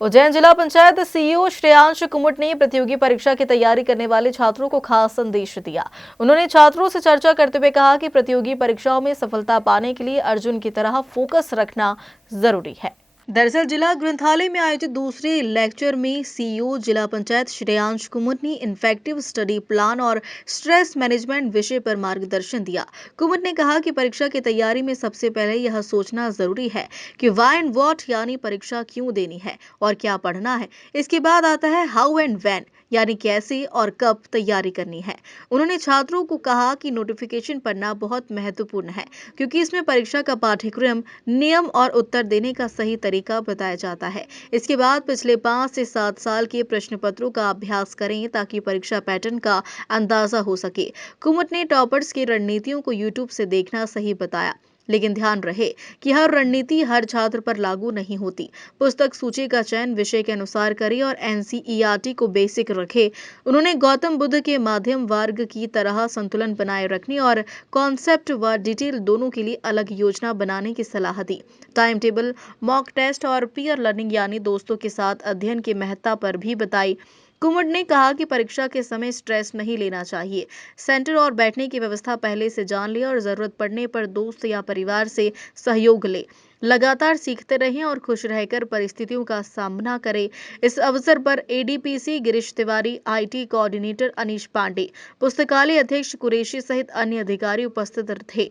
उज्जैन जिला पंचायत सीईओ श्रेयांश कुमुट ने प्रतियोगी परीक्षा की तैयारी करने वाले छात्रों को खास संदेश दिया। उन्होंने छात्रों से चर्चा करते हुए कहा कि प्रतियोगी परीक्षाओं में सफलता पाने के लिए अर्जुन की तरह फोकस रखना जरूरी है। दरअसल जिला ग्रंथालय में आयोजित दूसरे लेक्चर में सीईओ जिला पंचायत श्रेयांश कुमुट ने इन्फेक्टिव स्टडी प्लान और स्ट्रेस मैनेजमेंट विषय पर मार्गदर्शन दिया। कुमुट ने कहा कि परीक्षा की तैयारी में सबसे पहले यह सोचना जरूरी है कि व्हाई एंड व्हाट यानी परीक्षा क्यों देनी है और क्या पढ़ना है। इसके बाद आता है हाउ एंड व्हेन यानी कैसे और कब तैयारी करनी है। उन्होंने छात्रों को कहा कि नोटिफिकेशन पढ़ना बहुत महत्वपूर्ण है क्योंकि इसमें परीक्षा का पाठ्यक्रम, नियम और उत्तर देने का सही तरीका बताया जाता है। इसके बाद पिछले 5 से 7 साल के प्रश्न पत्रों का अभ्यास करें ताकि परीक्षा पैटर्न का अंदाजा हो सके। कुमुट ने टॉपर्स की रणनीतियों को यूट्यूब से देखना सही बताया, लेकिन ध्यान रहे कि हर रणनीति हर छात्र पर लागू नहीं होती। पुस्तक सूची का चयन विषय के अनुसार करें और एनसीईआरटी को बेसिक रखे। उन्होंने गौतम बुद्ध के माध्यम वर्ग की तरह संतुलन बनाए रखने और कॉन्सेप्ट व डिटेल दोनों के लिए अलग योजना बनाने की सलाह दी। टाइम टेबल, मॉक टेस्ट और पीयर लर्निंग यानी दोस्तों के साथ अध्ययन की महत्ता पर भी बताई। कुमुट ने कहा कि परीक्षा के समय स्ट्रेस नहीं लेना चाहिए। सेंटर और बैठने की व्यवस्था पहले से जान ले और जरूरत पड़ने पर दोस्त या परिवार से सहयोग ले। लगातार सीखते रहें और खुश रहकर परिस्थितियों का सामना करें। इस अवसर पर ADPC Girish Tiwari, IT coordinator Anish Pandey, पुस्तकालय अध्यक्ष कुरैशी सहित अन्य अधिकारी उपस्थित थे।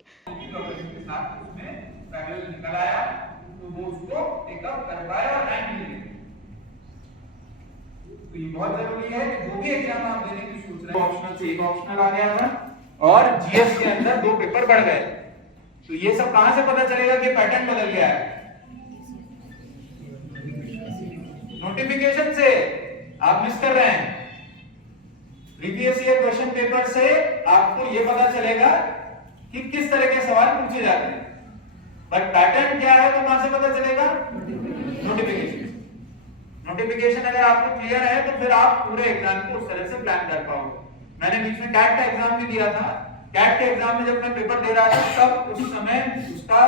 तो ये बहुत जरूरी है कि जो भी एग्जाम आप देने की सोच रहे हैं, ऑप्शनल से एक ऑप्शनल आ गया है और जीएस के अंदर 2 पेपर बढ़ गए। तो ये सब कहां से पता चलेगा कि पैटर्न बदल गया है? नोटिफिकेशन से आप मिस कर रहे हैं। प्रीवियस ईयर क्वेश्चन पेपर से आपको ये पता चलेगा कि किस तरह के सवाल पूछे जाते हैं, बट पैटर्न क्या है तो कहां से पता चलेगा? नोटिफिकेशन। नोटिफिकेशन अगर आपको क्लियर है तो फिर आप पूरे एग्जाम को उस तरह से प्लान कर पाओगे। मैंने बीच में कैट का एग्जाम भी दिया था। कैट के एग्जाम में जब मैं पेपर दे रहा था तब उस समय उसका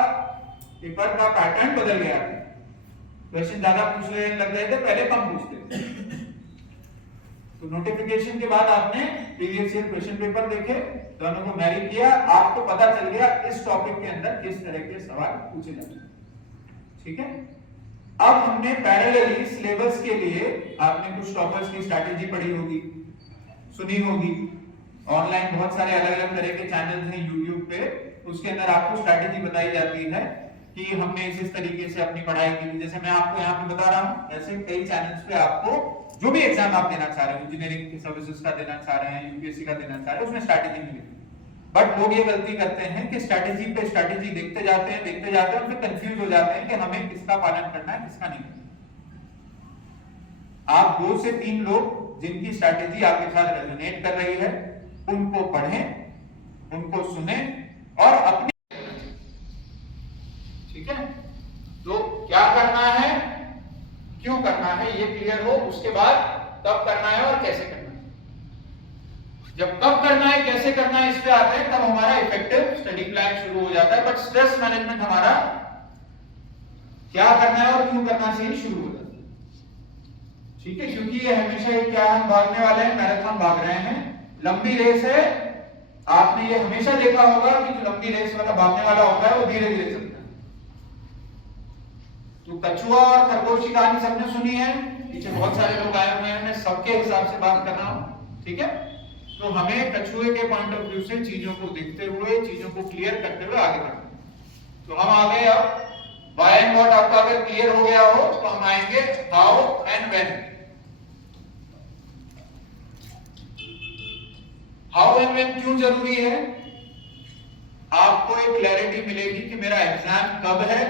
पेपर का पैटर्न बदल गया था। क्वेश्चन ज्यादा पूछने लग गए थे, पहले कम पूछते थे। तो नोटिफिकेशन के बाद आपने प्रीवियस ईयर क्वेश्चन पेपर देखे, दोनों को मैरी किया, आपको पता चल गया इस टॉपिक के अंदर किस तरह के सवाल पूछे जाते हैं। ठीक है। अब हमने पैरेलली सिलेबस के लिए आपने कुछ टॉपर्स की स्ट्रैटेजी पढ़ी होगी, सुनी होगी। ऑनलाइन बहुत सारे अलग अलग तरह के चैनल्स हैं यूट्यूब पे, उसके अंदर आपको स्ट्रैटेजी बताई जाती है कि हमने इस तरीके से अपनी पढ़ाई की। जैसे मैं आपको यहाँ पे बता रहा हूँ, ऐसे कई चैनल्स पे आपको जो भी एग्जाम आप देना चाह रहे हो, इंजीनियरिंग की सर्विसेज का देना चाह रहे हैं, यूपीएससी का देना चाह रहे हैं, उसमें स्ट्रैटेजी मिलेगी। बट लोग ये गलती करते हैं कि स्ट्रैटेजी पे स्ट्रैटेजी देखते जाते हैं और फिर कंफ्यूज हो जाते हैं कि हमें किसका पालन करना है, किसका नहीं करना। आप 2 से 3 लोग जिनकी स्ट्रैटेजी आपके साथ रेजोनेट कर रही है उनको पढ़ें, उनको सुने और अपनी, ठीक है। तो क्या करना है, क्यों करना है ये क्लियर हो, उसके बाद कब करना है और कैसे करना है। जब कब करना है, कैसे करना है, इस पे आते हैं, तब हमारा इफेक्टिव स्टडी प्लान शुरू हो जाता है। बट स्ट्रेस मैनेजमेंट हमारा क्या करना है और क्यों करना चाहिए शुरू हो जाता है। ठीक है, क्योंकि ये हमेशा ये क्या हम भागने वाले हैं, मैराथन भाग रहे हैं, लंबी रेस है। आपने ये हमेशा देखा होगा कि जो लंबी रेस वाला भागने वाला होता है वो धीरे धीरे चलता है। तो कछुआ और खरगोश की कहानी सबने सुनी है, पीछे बहुत सारे लोग आए हुए हैं, मैं सबके हिसाब से बात कर रहा हूं। ठीक है, तो हमें कछुए के पॉइंट ऑफ व्यू से चीजों को देखते हुए, चीजों को क्लियर करते हुए आगे बढ़ना है। तो हम आ गए अब व्हाई एंड व्हाट आपका अगर क्लियर हो गया हो तो हम आएंगे how and when. How and when क्यों जरूरी है? आपको एक क्लैरिटी मिलेगी कि मेरा एग्जाम कब है,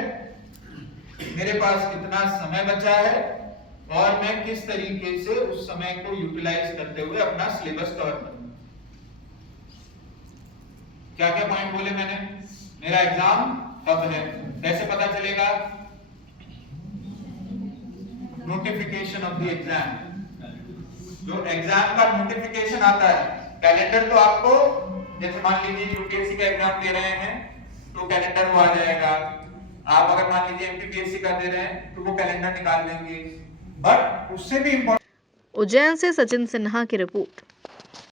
मेरे पास कितना समय बचा है और मैं किस तरीके से उस समय को यूटिलाइज करते हुए अपना सिलेबस कवर करूं। क्या क्या पॉइंट बोले मैंने? मेरा एग्जाम कब है, कैसे पता चलेगा? Notification of the exam. जो एग्जाम का नोटिफिकेशन आता है, कैलेंडर तो आपको, जैसे मान लीजिए यूपीएससी का एग्जाम दे रहे हैं तो कैलेंडर वो आ जाएगा। आप अगर मान लीजिए एमपीपीएससी का दे रहे हैं तो वो कैलेंडर निकाल देंगे। बट उससे भी इम्पोर्टेंट उज्जैन से सचिन सिन्हा की रिपोर्ट।